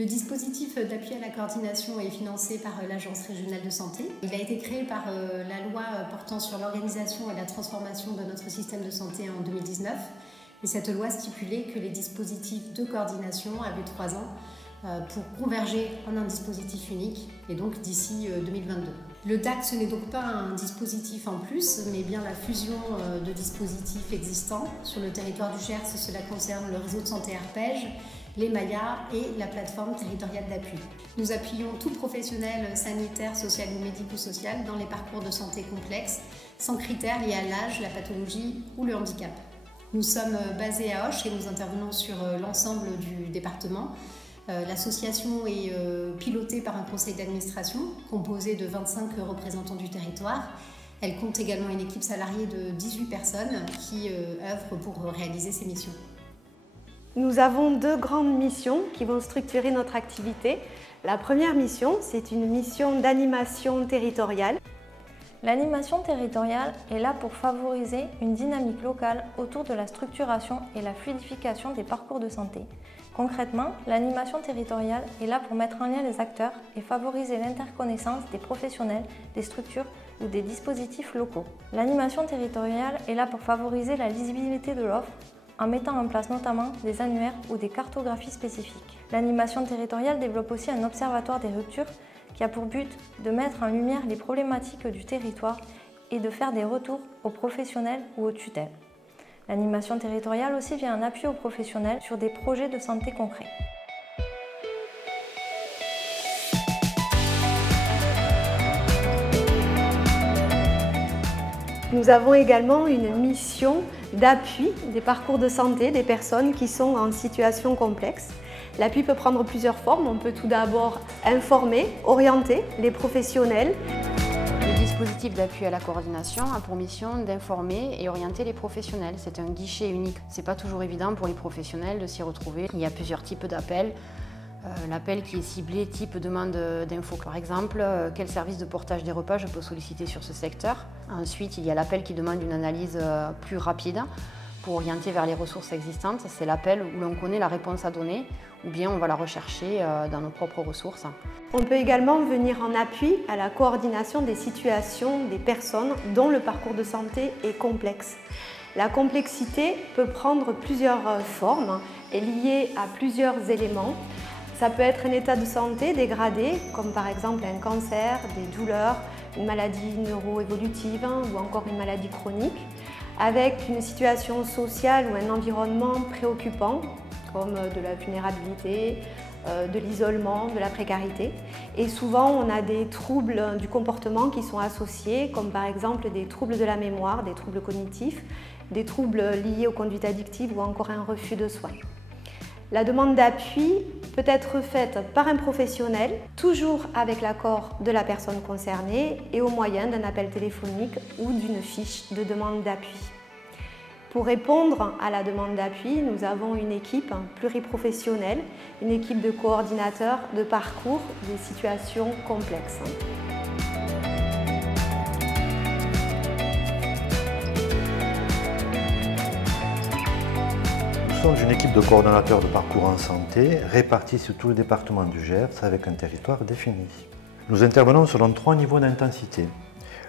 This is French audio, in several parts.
Le dispositif d'appui à la coordination est financé par l'Agence régionale de santé. Il a été créé par la loi portant sur l'organisation et la transformation de notre système de santé en 2019. Et cette loi stipulait que les dispositifs de coordination avaient 3 ans pour converger en un dispositif unique, et donc d'ici 2022. Le DAC, ce n'est donc pas un dispositif en plus, mais bien la fusion de dispositifs existants. Sur le territoire du Gers, cela concerne le réseau de santé Arpège, les Mayas et la plateforme territoriale d'appui. Nous appuyons tout professionnel sanitaire, social ou médico-social dans les parcours de santé complexes, sans critères liés à l'âge, la pathologie ou le handicap. Nous sommes basés à Auch et nous intervenons sur l'ensemble du département. L'association est pilotée par un conseil d'administration composé de 25 représentants du territoire. Elle compte également une équipe salariée de 18 personnes qui œuvrent pour réaliser ces missions. Nous avons 2 grandes missions qui vont structurer notre activité. La première mission, c'est une mission d'animation territoriale. L'animation territoriale est là pour favoriser une dynamique locale autour de la structuration et la fluidification des parcours de santé. Concrètement, l'animation territoriale est là pour mettre en lien les acteurs et favoriser l'interconnaissance des professionnels, des structures ou des dispositifs locaux. L'animation territoriale est là pour favoriser la lisibilité de l'offre en mettant en place notamment des annuaires ou des cartographies spécifiques. L'animation territoriale développe aussi un observatoire des ruptures qui a pour but de mettre en lumière les problématiques du territoire et de faire des retours aux professionnels ou aux tutelles. L'animation territoriale aussi vient en appui aux professionnels sur des projets de santé concrets. Nous avons également une mission d'appui des parcours de santé des personnes qui sont en situation complexe. L'appui peut prendre plusieurs formes. On peut tout d'abord informer, orienter les professionnels. Le dispositif d'appui à la coordination a pour mission d'informer et orienter les professionnels. C'est un guichet unique. Ce n'est pas toujours évident pour les professionnels de s'y retrouver. Il y a plusieurs types d'appels. L'appel qui est ciblé type demande d'infos. Par exemple, quel service de portage des repas je peux solliciter sur ce secteur. Ensuite, il y a l'appel qui demande une analyse plus rapide pour orienter vers les ressources existantes. C'est l'appel où l'on connaît la réponse à donner ou bien on va la rechercher dans nos propres ressources. On peut également venir en appui à la coordination des situations des personnes dont le parcours de santé est complexe. La complexité peut prendre plusieurs formes et liée à plusieurs éléments. Ça peut être un état de santé dégradé, comme par exemple un cancer, des douleurs, une maladie neuro-évolutive ou encore une maladie chronique, avec une situation sociale ou un environnement préoccupant, comme de la vulnérabilité, de l'isolement, de la précarité. Et souvent, on a des troubles du comportement qui sont associés, comme par exemple des troubles de la mémoire, des troubles cognitifs, des troubles liés aux conduites addictives ou encore un refus de soins. La demande d'appui peut être faite par un professionnel, toujours avec l'accord de la personne concernée et au moyen d'un appel téléphonique ou d'une fiche de demande d'appui. Pour répondre à la demande d'appui, nous avons une équipe pluriprofessionnelle, une équipe de coordinateurs de parcours des situations complexes. Nous sommes une équipe de coordonnateurs de parcours en santé répartis sur tout le département du Gers avec un territoire défini. Nous intervenons selon 3 niveaux d'intensité.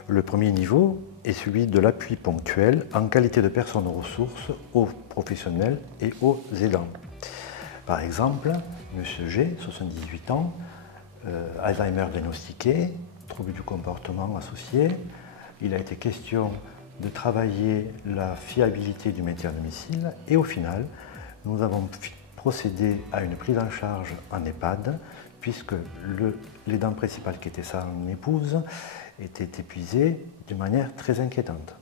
Le premier niveau est celui de l'appui ponctuel en qualité de personne ressource aux professionnels et aux aidants. Par exemple, M. G, 78 ans, Alzheimer diagnostiqué, troubles du comportement associés. Il a été question de travailler la fiabilité du maintien à domicile et au final, nous avons procédé à une prise en charge en EHPAD puisque l'aidant principal qui était sa épouse était épuisé d'une manière très inquiétante.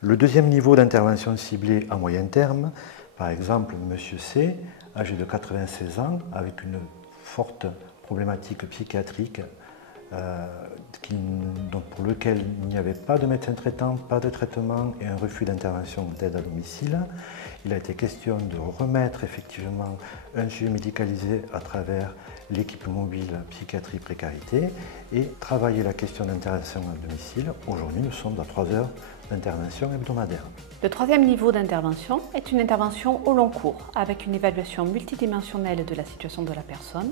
Le deuxième niveau d'intervention ciblée à moyen terme, par exemple M. C, âgé de 96 ans, avec une forte problématique psychiatrique pour lequel il n'y avait pas de médecin traitant, pas de traitement et un refus d'intervention d'aide à domicile. Il a été question de remettre effectivement un suivi médicalisé à travers l'équipe mobile psychiatrie précarité et travailler la question d'intervention à domicile. Aujourd'hui, nous sommes à 3 heures d'intervention hebdomadaire. Le troisième niveau d'intervention est une intervention au long cours avec une évaluation multidimensionnelle de la situation de la personne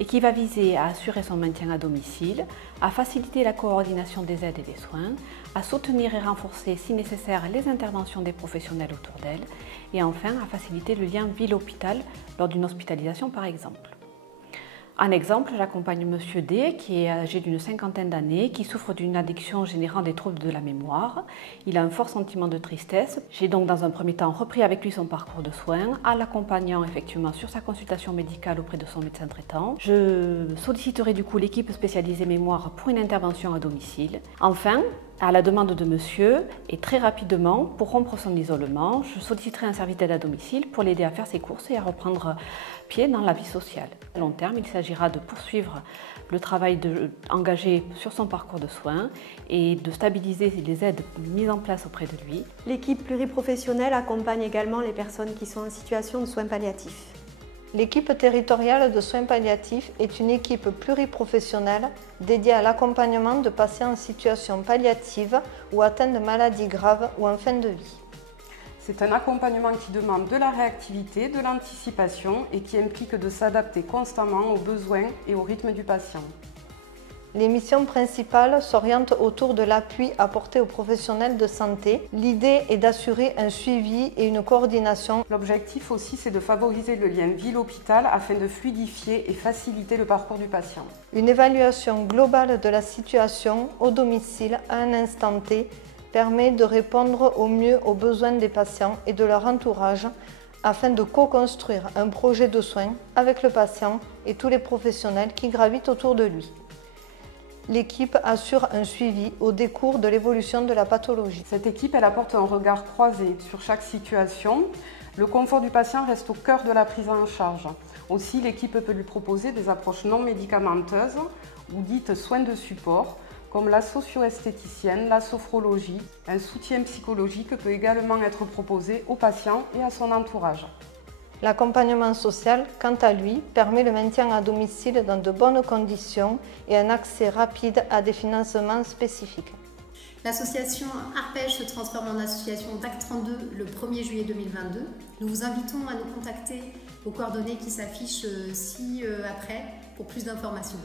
et qui va viser à assurer son maintien à domicile, à faciliter la coordination des aides et des soins, à soutenir et renforcer si nécessaire les interventions des professionnels autour d'elle et enfin à faciliter le lien ville-hôpital lors d'une hospitalisation par exemple. En exemple, j'accompagne Monsieur D, qui est âgé d'une 50aine d'années, qui souffre d'une addiction générant des troubles de la mémoire. Il a un fort sentiment de tristesse. J'ai donc dans un premier temps repris avec lui son parcours de soins, en l'accompagnant effectivement sur sa consultation médicale auprès de son médecin traitant. Je solliciterai du coup l'équipe spécialisée mémoire pour une intervention à domicile. Enfin, à la demande de monsieur et très rapidement, pour rompre son isolement, je solliciterai un service d'aide à domicile pour l'aider à faire ses courses et à reprendre pied dans la vie sociale. À long terme, il s'agira de poursuivre le travail engagé sur son parcours de soins et de stabiliser les aides mises en place auprès de lui. L'équipe pluriprofessionnelle accompagne également les personnes qui sont en situation de soins palliatifs. L'équipe territoriale de soins palliatifs est une équipe pluriprofessionnelle dédiée à l'accompagnement de patients en situation palliative ou atteints de maladies graves ou en fin de vie. C'est un accompagnement qui demande de la réactivité, de l'anticipation et qui implique de s'adapter constamment aux besoins et au rythme du patient. Les missions principales s'orientent autour de l'appui apporté aux professionnels de santé. L'idée est d'assurer un suivi et une coordination. L'objectif aussi, c'est de favoriser le lien ville-hôpital afin de fluidifier et faciliter le parcours du patient. Une évaluation globale de la situation au domicile à un instant T permet de répondre au mieux aux besoins des patients et de leur entourage afin de co-construire un projet de soins avec le patient et tous les professionnels qui gravitent autour de lui. L'équipe assure un suivi au décours de l'évolution de la pathologie. Cette équipe, elle apporte un regard croisé sur chaque situation. Le confort du patient reste au cœur de la prise en charge. Aussi, l'équipe peut lui proposer des approches non médicamenteuses ou dites soins de support, comme la socio-esthéticienne, la sophrologie. Un soutien psychologique peut également être proposé au patient et à son entourage. L'accompagnement social, quant à lui, permet le maintien à domicile dans de bonnes conditions et un accès rapide à des financements spécifiques. L'association Arpège se transforme en association DAC 32 le 1er juillet 2022. Nous vous invitons à nous contacter aux coordonnées qui s'affichent ci-après pour plus d'informations.